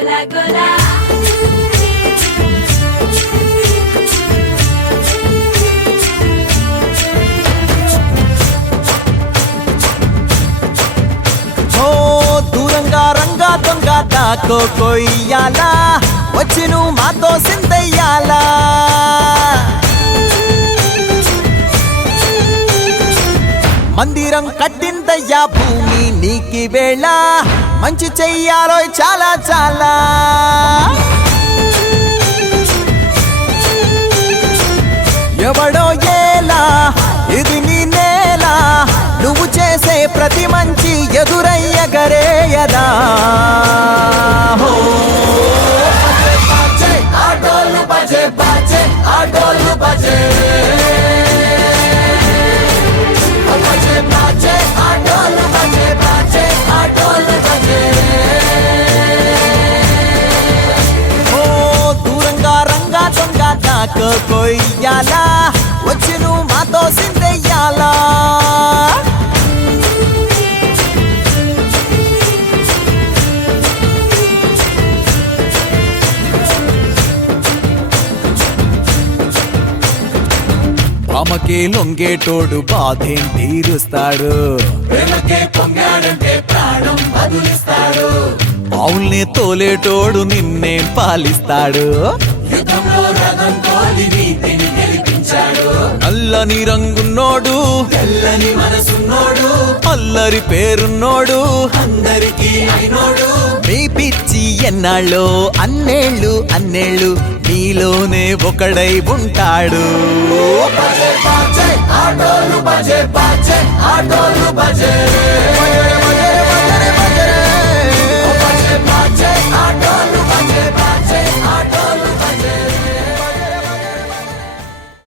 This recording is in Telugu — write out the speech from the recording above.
గోలా గోలా దూరంగా రంగా దొంగ దాకో కొయ్యాలా వచ్చి నువ్వు మాతో సిందయ్యాలా మందిరం కట్టిందయ్యా భూమి నీకి వేళ మంచి చెయ్యాలో చాలా చాలా ఎవడో ఏలా ఇది నీ నేల నువ్వు చేసే ప్రతి మంచి ఎదురయ్యగరేయదా ఆటోలు బజే బజే ఆటోలు బజే ఆటోలు బజే బజే ఆటోలు బజే ఓ దూరంగా రంగా దొంగ దాకా కొయ్యాలా వచ్చి నువ్వు మాతో సిందెయ్యాలా రామకే లొంగేటోడు బాధేం తీరుస్తాడు ఆవుల్ని తోలేటోడు నిన్నేం పాలిస్తాడు నల్లని రంగున్నోడు తెల్లని మనసున్నోడు అల్లరి పేరున్నోడు అందరికీ అయినోడు మీ పిచ్చి ఎన్నాళ్ళో అన్నేళ్ళు అన్నేళ్ళు నీలోనే ఒకడై ఉంటాడు ఆటోలు బజే బజే